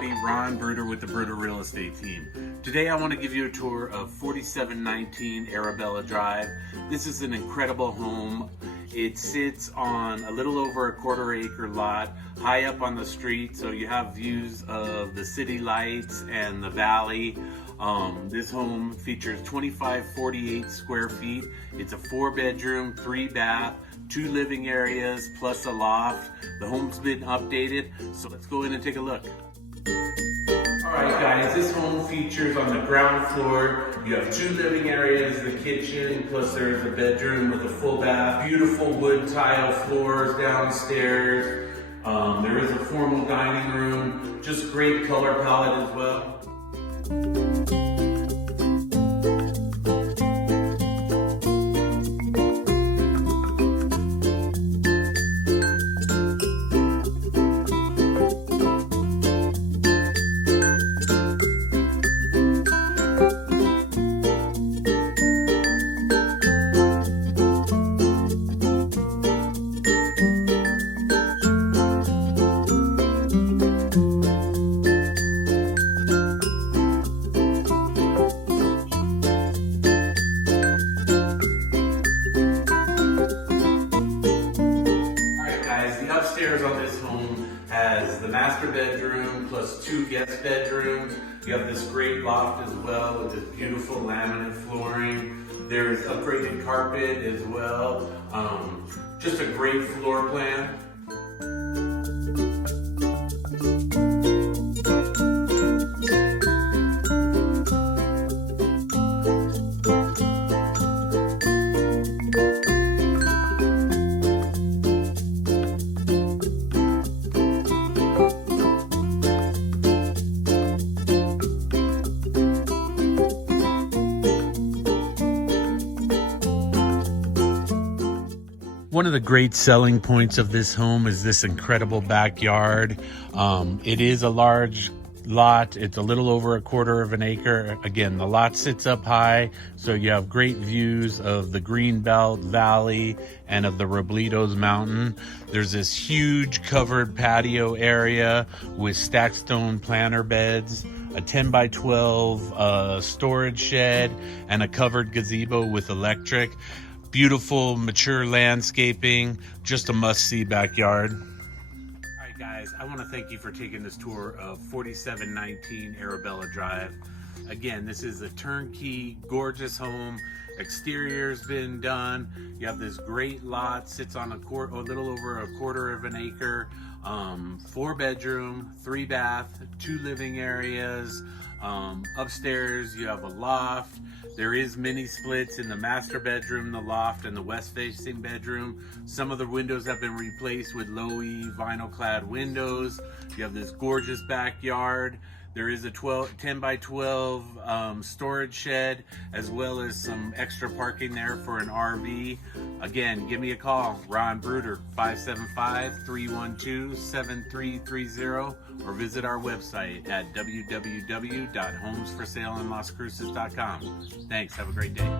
buddy Ron Bruder with the Bruder Real Estate Team. Today I want to give you a tour of 4719 Arabella Drive. This is an incredible home. It sits on a little over a quarter-acre lot, high up on the street, so you have views of the city lights and the valley. This home features 2548 square feet. It's a 4-bedroom, 3-bath, 2 living areas, plus a loft. The home's been updated, so let's go in and take a look. Alright guys, this home features on the ground floor, you have 2 living areas, the kitchen, plus there's a bedroom with a full bath, beautiful wood tile floors downstairs. There is a formal dining room, just great color palette as well. Upstairs on this home has the master bedroom plus 2 guest bedrooms. You have this great loft as well with this beautiful laminate flooring. There's upgraded carpet as well. Just a great floor plan. One of the great selling points of this home is this incredible backyard. It is a large lot. It's a little over a quarter of an acre. Again, the lot sits up high, so you have great views of the Greenbelt Valley and of the Robledos Mountain. There's this huge covered patio area with stacked stone planter beds, a 10 by 12 storage shed, and a covered gazebo with electric. Beautiful, mature landscaping, just a must-see backyard. All right, guys, I want to thank you for taking this tour of 4719 Arabella Drive. Again, this is a turnkey, gorgeous home. Exterior's been done. You have this great lot, sits on a little over a quarter of an acre. 4-bedroom, 3-bath, 2 living areas. Upstairs, you have a loft. There is mini splits in the master bedroom, the loft, and the west-facing bedroom. Some of the windows have been replaced with Low-E vinyl-clad windows. You have this gorgeous backyard. There is a 10 by 12 storage shed, as well as some extra parking there for an RV. Again, give me a call, Ron Bruder, 575-312-7330, or visit our website at www.homesforsaleandlascruces.com. Thanks, have a great day.